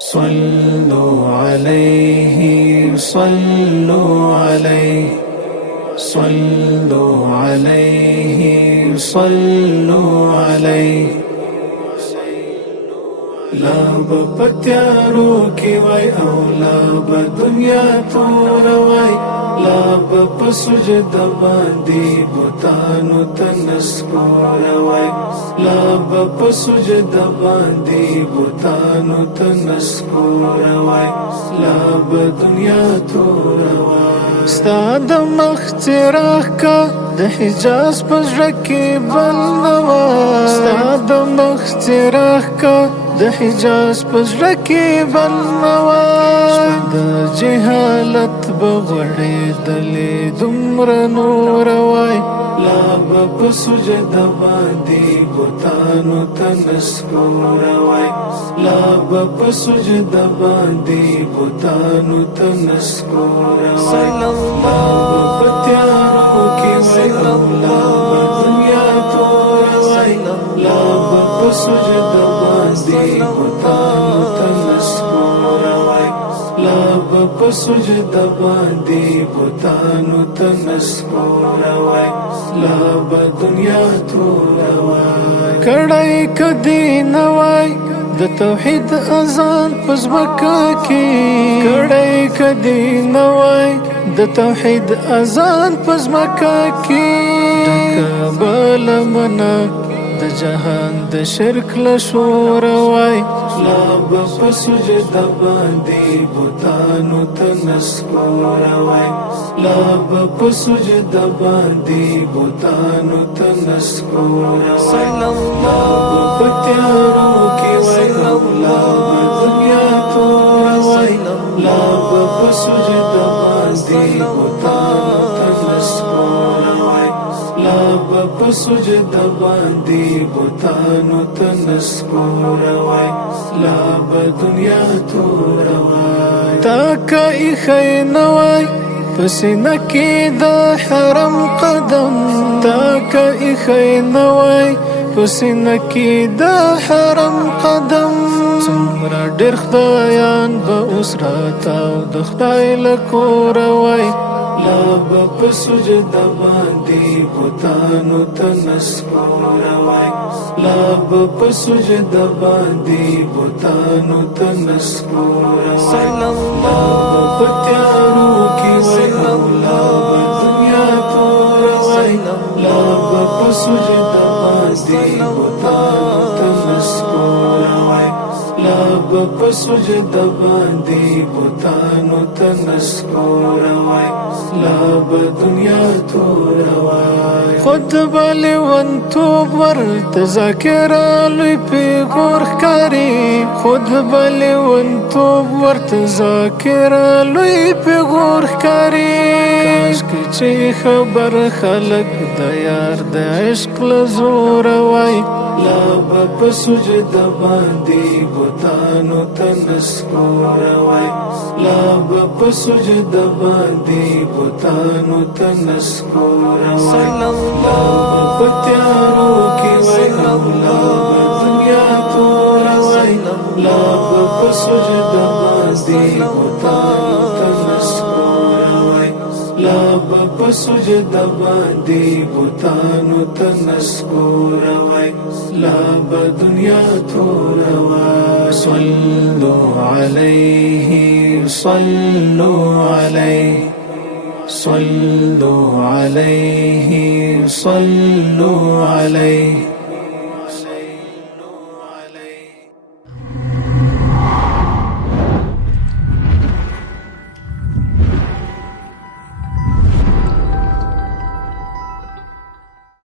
صلوا عليه صلوا عليه صلوا عليه صلوا عليه لا بپتیارو کی وای او لا بدنیا تور وای لا بپسجد باندې بوتانو تنسکور وای لا بپسجد باندې بوتانو تنسکور وای لا بدنیا تور وای ستاد مختراخ کا د حجاز پزړه کې بل نوا ستاد مختراخ کا د حجاز پزړه کې بل نوا د جهالت بغړې دلې دومره نور وای لا بپسجد باندې بوتانو تنسکور وای لا بپسجد باندې بوتانو تنسکور صلی الله بپتیارو کې وای الله دنیا تور وای لا بپسجد باندې بوتانو تنسکور وای لا بپسجد باندې بوتانو تنسکور وای لا بدنیا تور وای کړای کدی نوای د توحید اذان پزمکه کې کړای کدی نوای د توحید اذان پزمکه کې د کابل منا د جهان د شرک لشور وای لا بپسجد باندې بوتانو تنسکور وای لا بپسجد باندې بوتانو تنسکور صلی الله بپتیارو کې وای الله دنیا تور وای لا بپسجد باندې بوتانو تنسکور وای لا بپسجد باندې بوتانو تنسکور وای لا بدنیا تور وای تاکا ایخی نوای پسینه کې د حرم قدم تاکا ایخی نوای پسینه کې د حرم قدم څومره ډېر خدایان به اوس راتاو د خدای له کوره وای لا بپسجد باندې بوتانو تنسکور وای لا بپسجد باندې بوتانو تنسکور صلی الله بپتیارو کې وای الله دنیا تور وای لا بپسجد باندې بوتانو تنسکور وای لا بپسجد باندې بوتانو تنسکور وای لا بدنیا تور وای خود بل ونتوب ورته ذاکره لوی پیغور ښکاري خود بل ونتوب ورته ذاکره لوی پیغور ښکاري کاشکې چې خبر خلک د یار د عشق له زوره وای لا بپسجد باندې بوتانو تنسکور وای لا بپسجد باندې بوتانو تنسکور صلی الله بپتیارو کې وای الله دنیا تور وای لا بپسجد باندې بوتانو تنسکور وای لا بپسجد باندې بوتانو تنسکور وای لا بدنیا تور وای صلوا علیه صلوا علیه صلوا علیه صلوا علیه